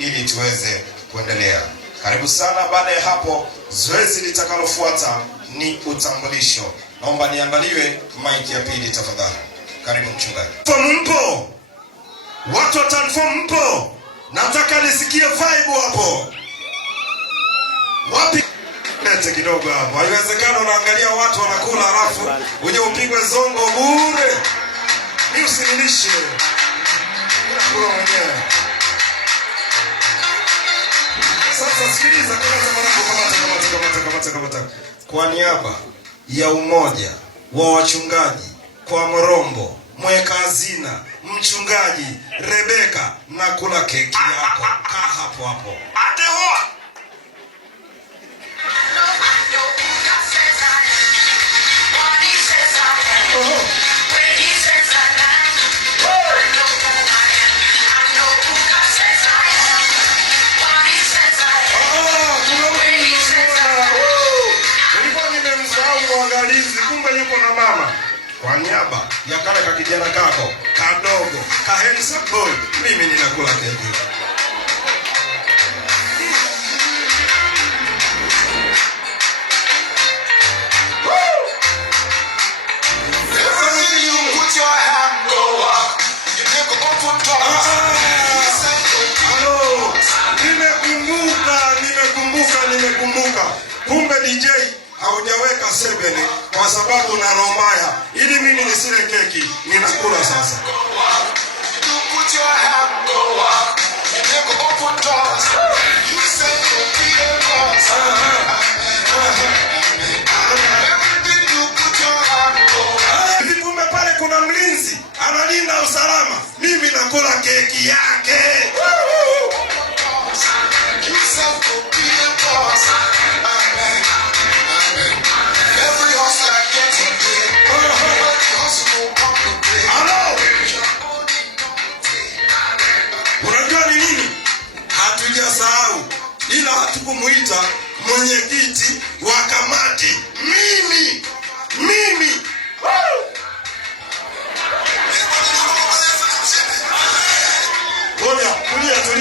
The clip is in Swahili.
ili tuweze kuendelea. Karibu sana. Baada ya hapo, zoezi litakalofuata ni utambulisho. Naomba niangaliwe mic ya pili tafadhali. Karibu mchungaji. Mpo? Watu wa Tanform mpo? Nataka nisikie vibe hapo. Wapi? Lete kidogo hapo. Haiwezekani unaangalia watu wanakula halafu uje upigwe zongo bure. Mimi usinilishe. Unakula mwenyewe. Sasa sikiliza, kamata. Kwa niaba ya umoja wa wachungaji kwa Morombo, mweka hazina, mchungaji Rebeka, na kula keki yako. Kaa hapo hapo. Atehoa. Kumbe yuko na mama. Kwa niaba ya kale ka kijana kako kadogo ka handsome boy, mimi ninakula keki. Nimekumbuka. Kumbe DJ haujaweka sebene kwa sababu na romaya. Ili mimi nisile keki, ninakula sasa. Kumbe pale kuna mlinzi analinda usalama. Mimi nakula keki yake. Hatujasahau, ila hatukumuita mwenyekiti wa kamati. Mimi. Ngoja, tulia.